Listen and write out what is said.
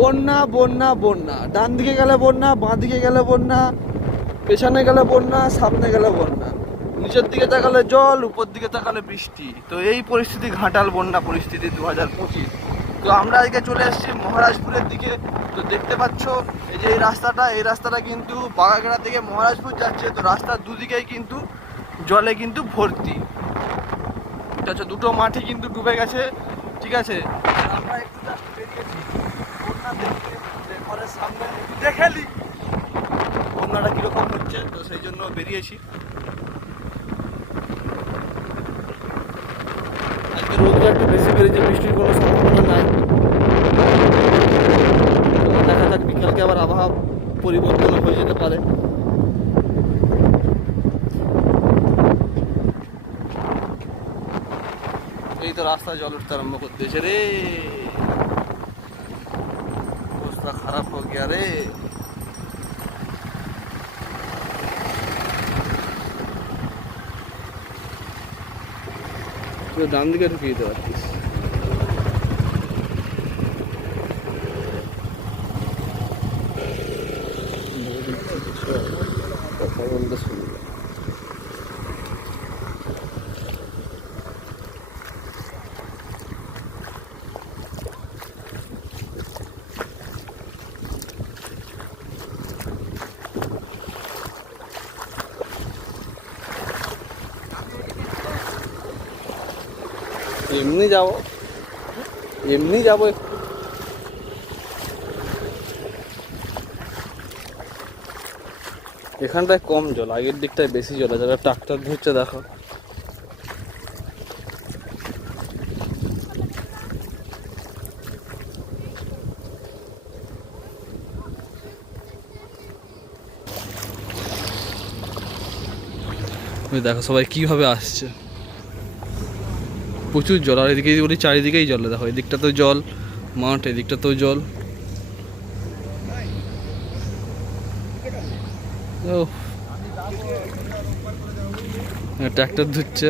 বন্যা বন্যা বন্যা। ডান দিকে গেলে বন্যা, বাঁ দিকে গেলে বন্যা, পেছনে গেলে বন্যা, সামনে গেলে বন্যা। নিচের দিকে তাকালে জল, উপর দিকে তাকালে বৃষ্টি। তো এই পরিস্থিতি ঘাটাল বন্যা পরিস্থিতি দু হাজার পঁচিশ। তো আমরা আজকে চলে এসেছি মহারাজপুরের দিকে। তো দেখতে পাচ্ছ, এই যে এই রাস্তাটা এই রাস্তাটা কিন্তু বাগাগড়া থেকে মহারাজপুর যাচ্ছে। তো রাস্তার দুদিকেই কিন্তু জলে কিন্তু ভর্তি। আছে, দুটো মাঠই কিন্তু ডুবে গেছে। ঠিক আছে, আমরা একটু জাস্ট বেরিয়েছি বন্যাটা কীরকম হচ্ছে? তো সেই জন্য বেরিয়েছি। আজকে রোদটা একটু বেশি বেড়েছে, বৃষ্টির কোনো সম্ভাবনা নাই। দেখা যাক, বিকালকে আবার আবহাওয়া পরিবর্তন হয়ে যেতে পারে। এই তো রাস্তায় জল উঠতে আরম্ভ করতেছে রে। অবস্থা খারাপ হয়ে গিয়া রে ডান দিকে ঢুকিয়ে দিতে পারতিস। কথা বলতে শুনবে এমনি যাব। এমনি যাব এখানটায় কম জল, আগের দিকটায় বেশি জল আছে ট্রাক্টর ধরছে, দেখো। দেখো সবাই কীভাবে আসছে। প্রচুর জল, আর এদিকে বলি চারিদিকেই জল, দেখো, এদিকটা তো জল, মাঠ, এদিকটা তো জল। ট্র্যাক্টর ধুচ্ছে